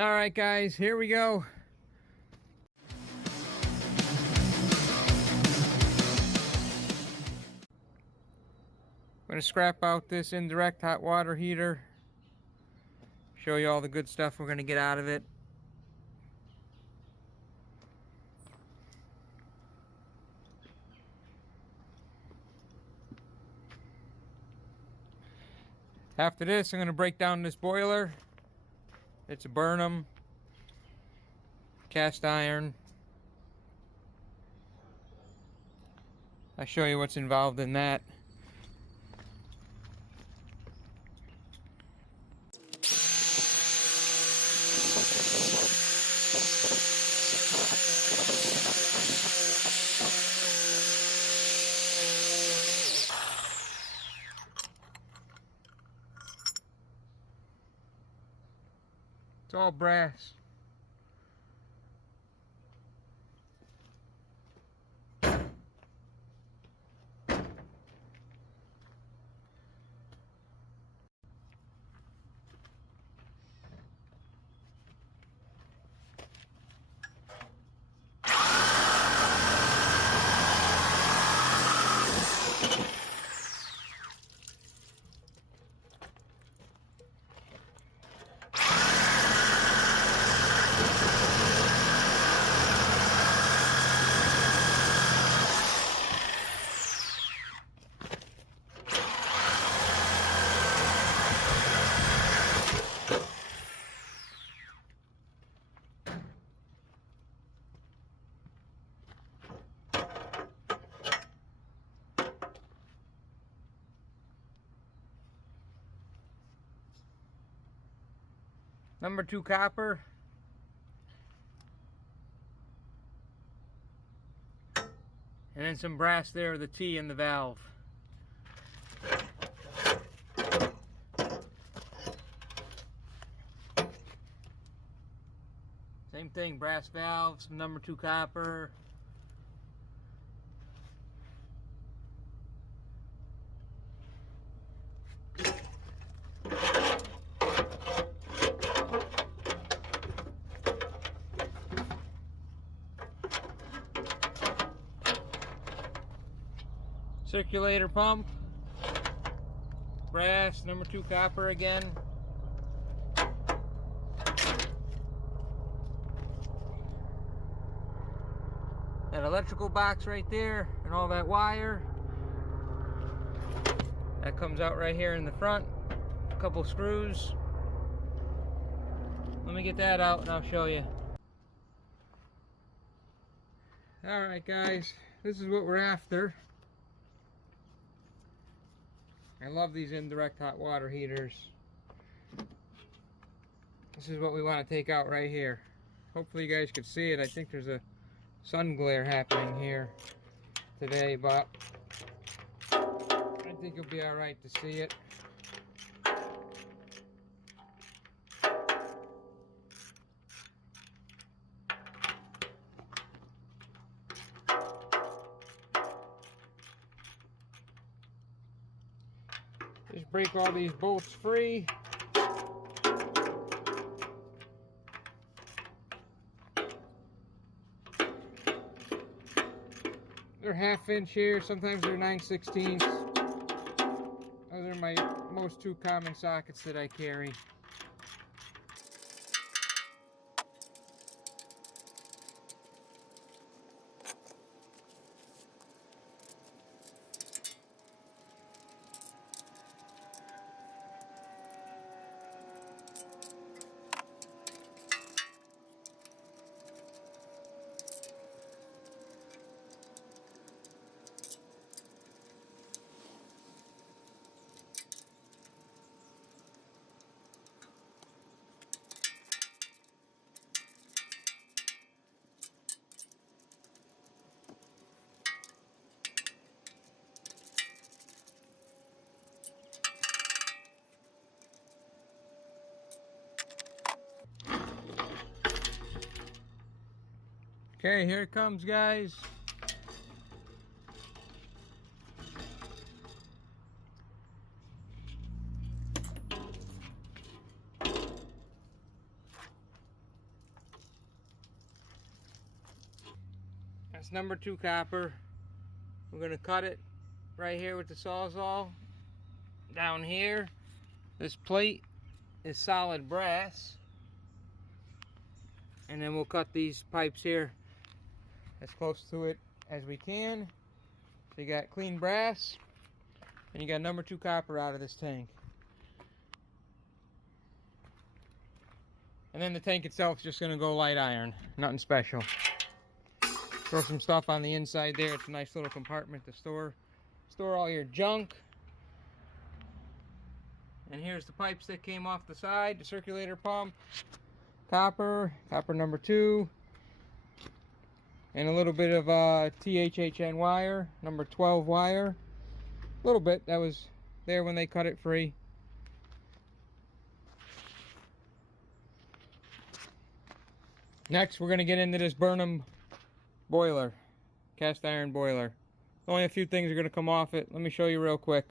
Alright guys, here we go. I'm going to scrap out this indirect hot water heater. Show you all the good stuff we're going to get out of it. After this, I'm going to break down this boiler. It's a Burnham cast iron. I'll show you what's involved in that. It's all brass. Number 2 copper. And then some brass there, the T in the valve. Same thing, brass valve, some number 2 copper. Circulator pump, brass, number 2 copper again. That electrical box right there and all that wire. That comes out right here in the front. A couple screws. Let me get that out and I'll show you. Alright guys, this is what we're after. I love these indirect hot water heaters. This is what we want to take out right here. Hopefully you guys can see it. I think there's a sun glare happening here today, but I think it'll be alright to see it. Just break all these bolts free. They're 1/2 inch here, sometimes they're 9/16. Those are my most 2 common sockets that I carry. Okay, here it comes, guys. That's number 2 copper. We're going to cut it right here with the Sawzall. Down here, this plate is solid brass. And then we'll cut these pipes here as close to it as we can. So you got clean brass, and you got number 2 copper out of this tank. And then the tank itself is just going to go light iron, nothing special. Throw some stuff on the inside there. It's a nice little compartment to store all your junk. And here's the pipes that came off the side, the circulator pump, copper number 2, and a little bit of THHN wire, number 12 wire. A little bit, that was there when they cut it free. Next, we're going to get into this Burnham boiler, cast iron boiler. Only a few things are going to come off it. Let me show you real quick.